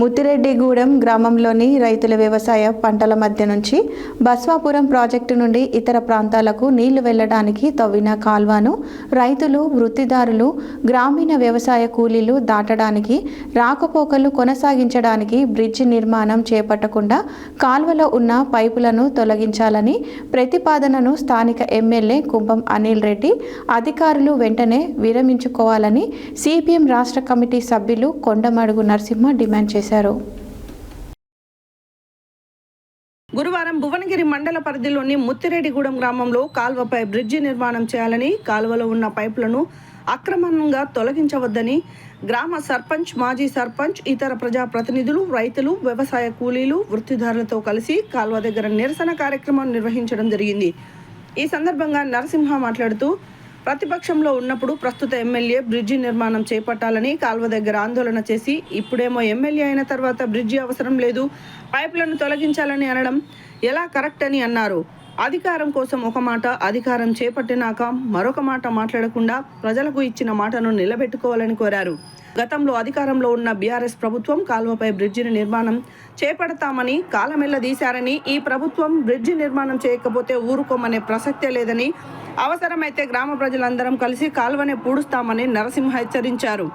ముత్తిరెడ్డిగూడెం గ్రామంలోని రైతుల వ్యవసాయ పంటల మధ్య నుంచి బస్వాపురం ప్రాజెక్టు నుండి ఇతర ప్రాంతాలకు నీళ్లు వెళ్లడానికి తవ్విన కాల్వను రైతులు, వృత్తిదారులు, గ్రామీణ వ్యవసాయ కూలీలు దాటడానికి, రాకపోకలు కొనసాగించడానికి బ్రిడ్జి నిర్మాణం చేపట్టకుండా కాల్వలో ఉన్న పైపులను తొలగించాలని ప్రతిపాదనను స్థానిక ఎమ్మెల్యే కుంభం అనిల్ రెడ్డి అధికారులు వెంటనే విరమించుకోవాలని సిపిఎం రాష్ట్ర కమిటీ సభ్యులు కొండమడుగు నరసింహ డిమాండ్ చేశారు. గురువారం భువనగిరి మండల పరిధిలోని ముత్తిరెడ్డిగూడెం గ్రామంలో కాల్వపై బ్రిడ్జి నిర్మాణం చేయాలని, కాల్వలో ఉన్న పైపులను అక్రమంగా తొలగించవద్దని గ్రామ సర్పంచ్, మాజీ సర్పంచ్, ఇతర ప్రజాప్రతినిధులు, రైతులు, వ్యవసాయ కూలీలు, వృత్తిదారులతో కలిసి కాల్వ దగ్గర నిరసన కార్యక్రమం నిర్వహించడం జరిగింది. ఈ సందర్భంగా నరసింహ మాట్లాడుతూ, ప్రతిపక్షంలో ఉన్నప్పుడు ప్రస్తుత ఎమ్మెల్యే బ్రిడ్జి నిర్మాణం చేపట్టాలని కాల్వ దగ్గర ఆందోళన చేసి, ఇప్పుడేమో ఎమ్మెల్యే అయిన తర్వాత బ్రిడ్జి అవసరం లేదు, పైపులను తొలగించాలని అనడం ఎలా కరెక్ట్ అని అన్నారు. అధికారం కోసం ఒక మాట, అధికారం చేపట్టినాక మరొక మాట మాట్లాడకుండా ప్రజలకు ఇచ్చిన మాటను నిలబెట్టుకోవాలని కోరారు. గతంలో అధికారంలో ఉన్న బీఆర్ఎస్ ప్రభుత్వం కాల్వపై బ్రిడ్జిని నిర్మాణం చేపడతామని కాలమెల్లదీశారని, ఈ ప్రభుత్వం బ్రిడ్జి నిర్మాణం చేయకపోతే ఊరుకోమనే ప్రసక్తే లేదని, అవసరమైతే గ్రామ ప్రజలందరం కలిసి కాల్వనే పూడుస్తామని నరసింహ హెచ్చరించారు.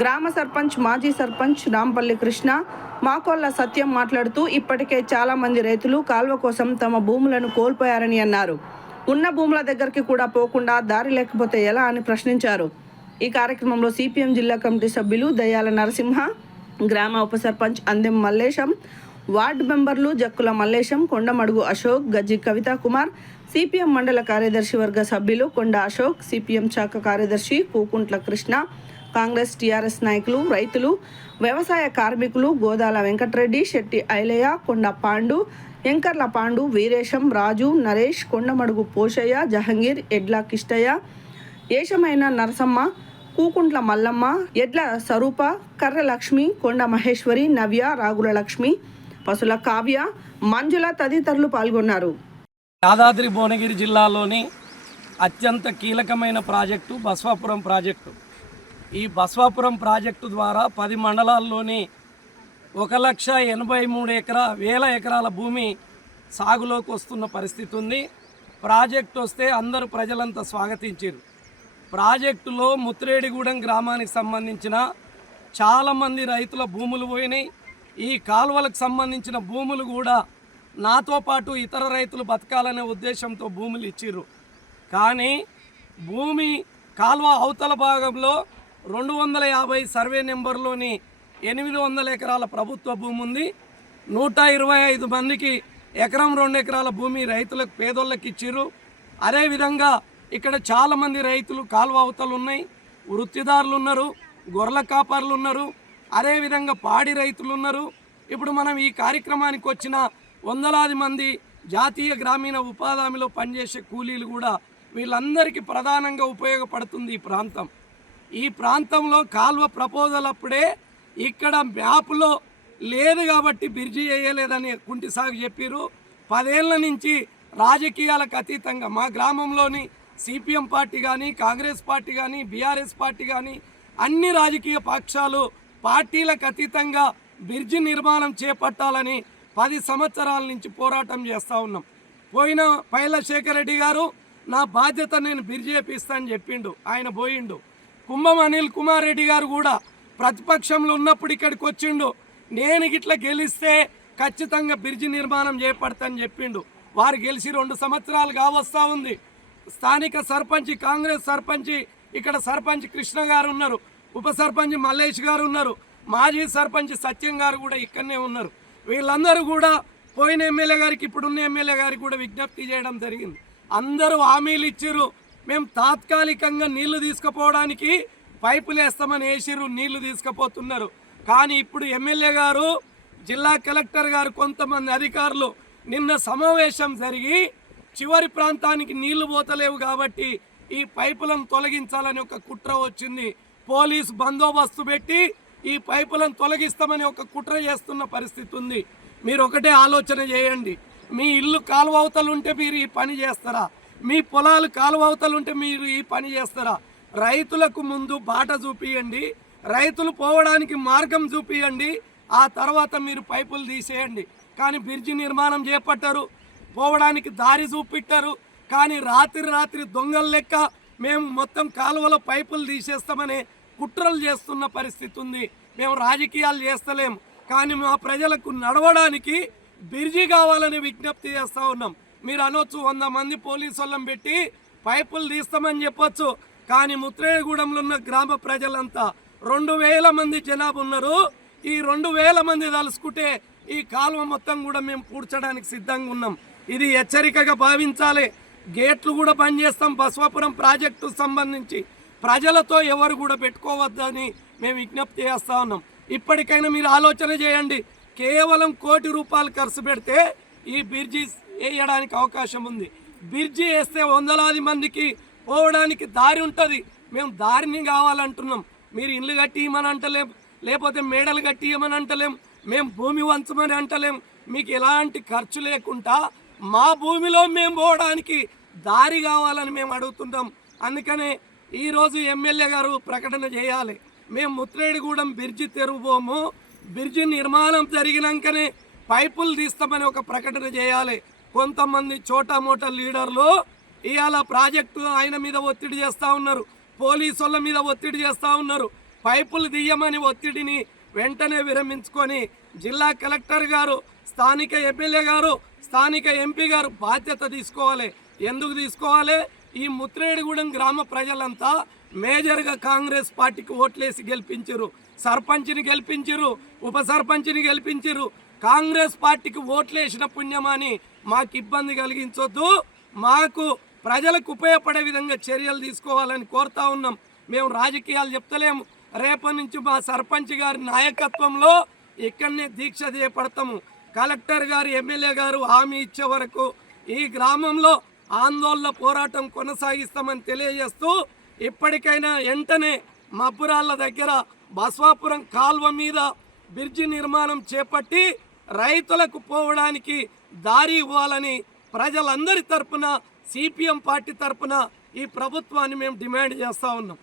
గ్రామ సర్పంచ్, మాజీ సర్పంచ్ రాంపల్లి కృష్ణ, మాకొల్ల సత్యం మాట్లాడుతూ, ఇప్పటికే చాలా మంది రైతులు కాల్వ కోసం తమ భూములను కోల్పోయారని అన్నారు. ఉన్న భూముల దగ్గరికి కూడా పోకుండా దారి లేకపోతే ఎలా అని ప్రశ్నించారు. ఈ కార్యక్రమంలో సిపిఎం జిల్లా కమిటీ సభ్యులు దయ్యాల నరసింహ, గ్రామ ఉప సర్పంచ్ అందెం మల్లేశం, వార్డు మెంబర్లు జక్కుల మల్లేశం, కొండమడుగు అశోక్, గజ్జి కవితా కుమార్, సిపిఎం మండల కార్యదర్శి వర్గ సభ్యులు కొండ అశోక్, సిపిఎం శాఖ కార్యదర్శి కూకుంట్ల కృష్ణ, కాంగ్రెస్, టీఆర్ఎస్ నాయకులు, రైతులు, వ్యవసాయ కార్మికులు గోదాల వెంకటరెడ్డి, శెట్టి ఐలయ్య, కొండ పాండు, ఎంకర్ల పాండు, వీరేశం, రాజు, నరేష్, కొండమడుగు పోషయ్య, జహంగీర్, ఎడ్ల కిష్టయ్య, ఏషమైన నరసమ్మ, కూకుంట్ల మల్లమ్మ, ఎడ్ల స్వరూప, కర్ర లక్ష్మి, కొండ మహేశ్వరి, నవ్య, రాగుల లక్ష్మి, పసుల కావ్య, మంజుల తదితరులు పాల్గొన్నారు. యాదాద్రి భువనగిరి జిల్లాలోని అత్యంత కీలకమైన ప్రాజెక్టు బస్వాపురం ప్రాజెక్టు. ఈ బస్వాపురం ప్రాజెక్టు ద్వారా 10 మండలాల్లోని 1,83,000 ఎకరాల భూమి సాగులోకి వస్తున్న పరిస్థితి ఉంది. ప్రాజెక్టు వస్తే అందరూ ప్రజలంతా స్వాగతించారు. ప్రాజెక్టులో ముత్తిరెడ్డిగూడెం గ్రామానికి సంబంధించిన చాలామంది రైతుల భూములు పోయినాయి. ఈ కాలువలకు సంబంధించిన భూములు కూడా నాతో పాటు ఇతర రైతులు బతకాలనే ఉద్దేశంతో భూములు ఇచ్చిర్రు. కానీ భూమి కాలువ అవతల భాగంలో 250 సర్వే నెంబర్లోని 800 ఎకరాల ప్రభుత్వ భూమి ఉంది. 125 మందికి ఎకరం 2 ఎకరాల భూమి రైతులకు, పేదోళ్ళకి ఇచ్చిర్రు. అదేవిధంగా ఇక్కడ చాలామంది రైతులు కాలువ అవతలు ఉన్నాయి, వృత్తిదారులు ఉన్నారు, గొర్రెల కాపర్లు ఉన్నారు, అదేవిధంగా పాడి రైతులు ఉన్నారు. ఇప్పుడు మనం ఈ కార్యక్రమానికి వచ్చిన వందలాది మంది జాతీయ గ్రామీణ ఉపాధి హామీలో పనిచేసే కూలీలు కూడా, వీళ్ళందరికీ ప్రధానంగా ఉపయోగపడుతుంది ఈ ప్రాంతం. ఈ ప్రాంతంలో కాల్వ ప్రపోజల్ అప్పుడే ఇక్కడ మ్యాప్లో లేదు కాబట్టి బ్రిడ్జి వేయలేదని కుంటి సాగు చెప్పారు. 10 ఏళ్ల నుంచి రాజకీయాలకు అతీతంగా మా గ్రామంలోని సిపిఎం పార్టీ కానీ, కాంగ్రెస్ పార్టీ కానీ, బీఆర్ఎస్ పార్టీ కానీ అన్ని రాజకీయ పక్షాలు పార్టీలకు అతీతంగా బ్రిడ్జి నిర్మాణం చేపట్టాలని 10 సంవత్సరాల నుంచి పోరాటం చేస్తూ ఉన్నాం. పోయిన పైల శేఖర్ రెడ్డి గారు నా బాధ్యత నేను బ్రిడ్జి చేపిస్తానని చెప్పిండు, ఆయన పోయిండు. కుంభం అనిల్ కుమార్ రెడ్డి గారు కూడా ప్రతిపక్షంలో ఉన్నప్పుడు ఇక్కడికి వచ్చిండు, నేను గిట్లా గెలిస్తే ఖచ్చితంగా బ్రిడ్జి నిర్మాణం చేపడతానని చెప్పిండు. వారు గెలిచి 2 సంవత్సరాలు కావస్తూ ఉంది. స్థానిక సర్పంచ్, కాంగ్రెస్ సర్పంచ్, ఇక్కడ సర్పంచ్ కృష్ణ గారు ఉన్నారు, ఉప సర్పంచ్ మల్లేష్ గారు ఉన్నారు, మాజీ సర్పంచ్ సత్యం గారు కూడా ఇక్కడనే ఉన్నారు. వీళ్ళందరూ కూడా పోయిన ఎమ్మెల్యే గారికి, ఇప్పుడున్న ఎమ్మెల్యే గారికి కూడా విజ్ఞప్తి చేయడం జరిగింది. అందరూ హామీలు ఇచ్చిర్రు, మేము తాత్కాలికంగా నీళ్లు తీసుకుపోవడానికి పైపులు వేస్తామని వేసిర్రు, నీళ్లు తీసుకుపోతున్నారు. కానీ ఇప్పుడు ఎమ్మెల్యే గారు, జిల్లా కలెక్టర్ గారు, కొంతమంది అధికారులు నిన్న సమావేశం జరిగి చివరి ప్రాంతానికి నీళ్లు పోతలేవు కాబట్టి ఈ పైపులను తొలగించాలని ఒక కుట్ర వచ్చింది. పోలీసు బందోబస్తు పెట్టి ఈ పైపులను తొలగిస్తామని ఒక కుట్ర చేస్తున్న పరిస్థితి ఉంది. మీరు ఒకటే ఆలోచన చేయండి, మీ ఇల్లు కాలువ అవతలు ఉంటే మీరు ఈ పని చేస్తారా? మీ పొలాలు కాలువ అవతలు ఉంటే మీరు ఈ పని చేస్తారా? రైతులకు ముందు బాట చూపియండి, రైతులు పోవడానికి మార్గం చూపియండి, ఆ తర్వాత మీరు పైపులు తీసేయండి. కానీ బ్రిడ్జి నిర్మాణం చేపట్టారు, పోవడానికి దారి చూపెట్టారు. కానీ రాత్రి దొంగల లెక్క మేము మొత్తం కాలువలో పైపులు తీసేస్తామని కుట్రలు చేస్తున్న పరిస్థితి ఉంది. మేము రాజకీయాలు చేస్తలేము, కానీ మా ప్రజలకు నడవడానికి బ్రిడ్జి కావాలని విజ్ఞప్తి చేస్తూ ఉన్నాం. మీరు అనొచ్చు 100 మంది పోలీసు వాళ్ళని పెట్టి పైపులు తీస్తామని చెప్పొచ్చు, కానీ ముత్రేగూడెంలో ఉన్న గ్రామ ప్రజలంతా 2000 మంది జనాభా ఉన్నారు. ఈ 2000 మంది తలుసుకుంటే ఈ కాలువ మొత్తం కూడా మేము పూడ్చడానికి సిద్ధంగా ఉన్నాం. ఇది హెచ్చరికగా భావించాలి. గేట్లు కూడా బంద్ చేస్తాం. బసవాపురం ప్రాజెక్టు సంబంధించి ప్రజలతో ఎవరు కూడా పెట్టుకోవద్దని మేము విజ్ఞప్తి చేస్తూ ఉన్నాం. ఇప్పటికైనా మీరు ఆలోచన చేయండి. కేవలం ₹1 కోటి ఖర్చు పెడితే ఈ బ్రిడ్జి వేయడానికి అవకాశం ఉంది. బ్రిడ్జి వేస్తే వందలాది మందికి పోవడానికి దారి ఉంటుంది. మేము దారిని కావాలంటున్నాం. మీరు ఇల్లు కట్టియమని అంటలేం, లేకపోతే మేడలు కట్టియమని అంటలేం, మేము భూమి వంచమని అంటలేం. మీకు ఎలాంటి ఖర్చు లేకుండా మా భూమిలో మేము పోవడానికి దారి కావాలని మేము అడుగుతున్నాం. అందుకనే ఈరోజు ఎమ్మెల్యే గారు ప్రకటన చేయాలి. మేము ముత్రేడిగూడెం బ్రిడ్జి తెరువుబోము, బ్రిడ్జి నిర్మాణం జరిగినాకనే పైపులు తీస్తామని ఒక ప్రకటన చేయాలి. కొంతమంది చోటా మోటా లీడర్లు ఇవాళ ప్రాజెక్టు ఆయన మీద ఒత్తిడి చేస్తూ ఉన్నారు, పోలీసు వాళ్ళ మీద ఒత్తిడి చేస్తూ ఉన్నారు. పైపులు తీయమని ఒత్తిడిని వెంటనే విరమించుకొని జిల్లా కలెక్టర్ గారు, స్థానిక ఎమ్మెల్యే గారు, స్థానిక ఎంపీ గారు బాధ్యత తీసుకోవాలి. ఎందుకు తీసుకోవాలి? ఈ ముత్రేడిగూడెం గ్రామ ప్రజలంతా మేజర్గా కాంగ్రెస్ పార్టీకి ఓట్లేసి గెలిపించారు, సర్పంచ్ని గెలిపించారు, ఉప సర్పంచ్ని గెలిపించారు. కాంగ్రెస్ పార్టీకి ఓట్లేసిన పుణ్యమాని మాకు ఇబ్బంది కలిగించొద్దు. మాకు ప్రజలకు ఉపయోగపడే విధంగా చర్యలు తీసుకోవాలని కోరుతా ఉన్నాం. మేము రాజకీయాలు చెప్తలేము. రేపటి నుంచి మా సర్పంచ్ గారి నాయకత్వంలో ఇక్కడనే దీక్ష చేపడతాము. కలెక్టర్ గారు, ఎమ్మెల్యే గారు హామీ ఇచ్చే వరకు ఈ గ్రామంలో ఆందోళన పోరాటం కొనసాగిస్తామని తెలియజేస్తూ, ఇప్పటికైనా వెంటనే మబ్బురాళ్ళ దగ్గర బసవాపురం కాల్వ మీద బ్రిడ్జి నిర్మాణం చేపట్టి రైతులకు పోవడానికి దారి ఇవ్వాలని ప్రజలందరి తరపున, సిపిఎం పార్టీ తరపున ఈ ప్రభుత్వాన్ని మేము డిమాండ్ చేస్తూ ఉన్నాం.